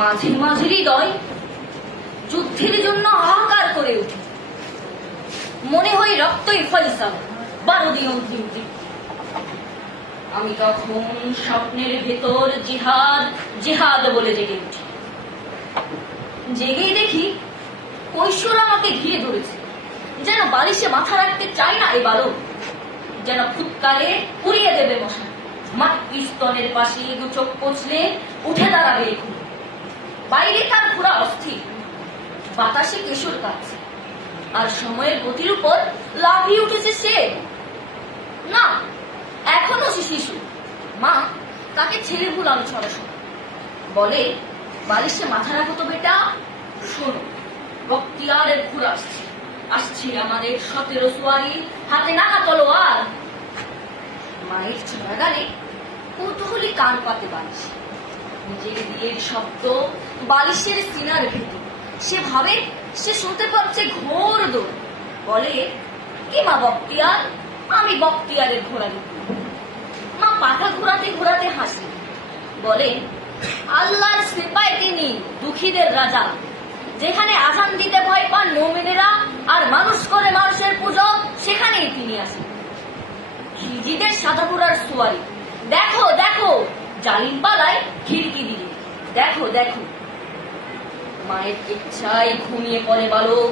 মাঝে মাঝে হৃদয় যুদ্ধের জন্য হাহাকার করে ওঠে। মনে হয় রক্তই ফয়সালা, 12 দিন অন্তিম দিন। আমি তখন স্বপ্নের ভেতর জিহাদ জিহাদ বলে জেগে উঠি। জেগেই দেখি কৈশোর আমাকে ঘিরে ধরেছে, যেন বালিশে মাথা রাখতে চাই না এই বালক, যেন ফুৎকারে উড়িয়ে দেবে মশা। মাতৃ স্তনের পাশে দু চোখ পচলে উঠে দাঁড়াবে এখন। বাইরে তার পুরা অস্থির, বাতাসে কেশর কাটছে, আর সময়ের গতির উপর লাফিয়ে উঠেছে সে। না, এখনো সে শিশু। মা তাকে ছেড়ে ভুলানো সরাসরি বলে, বালিশে মাথা রাখো তো বেটা। শোনো, বক্তিয়ারের ঘুর আসছে, আসছে আমাদের 17 সোয়ারি, হাতে নাহা তলোয়ার। মায়ের ছোড়া গালে কৌতূহলী কান পাতে বালিশ, নিজের বিয়ের শব্দ বালিশের সিনার ভেতর। সে ভাবে সে শুনতে পাচ্ছে ঘোর দৌড়। বলে, কি মা বক্তিয়ার? আমি বক্তিয়ারের ঘোড়া দেখি। মা পাখা ঘোরাতে ঘোরাতে হাসি, বলে, আল্লাহর সিপাই তিনি, দুঃখীদের রাজা। যেখানে আজান দিতে ভয় পান মুমিনেরা আর মানুষ করে মানুষের পুজো, সেখানেই তিনি আসেন। খিজিদের সাদা ঘোড়ার সোয়ারি, দেখো দেখো, জালিম পালায় খিড়কি দিয়ে, দেখো দেখো। মায়ের ইচ্ছায় ঘুমিয়ে পড়ে বালক।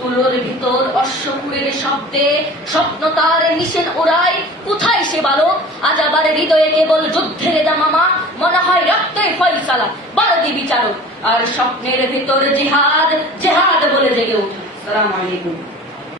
তুলোর ভিতর অশ্বকুরের শব্দে স্বপ্ন তার নিশেন ওড়ায়। কোথায় সে বালক? আজ আবার হৃদয়ে কেবল যুদ্ধের দামামা। মনে হয় রক্তই ফয়সালা, 12 দিন বিচারক, আর স্বপ্নের ভিতর জিহাদ জিহাদ বলে জেগে ওঠে। আসসালামু আলাইকুম।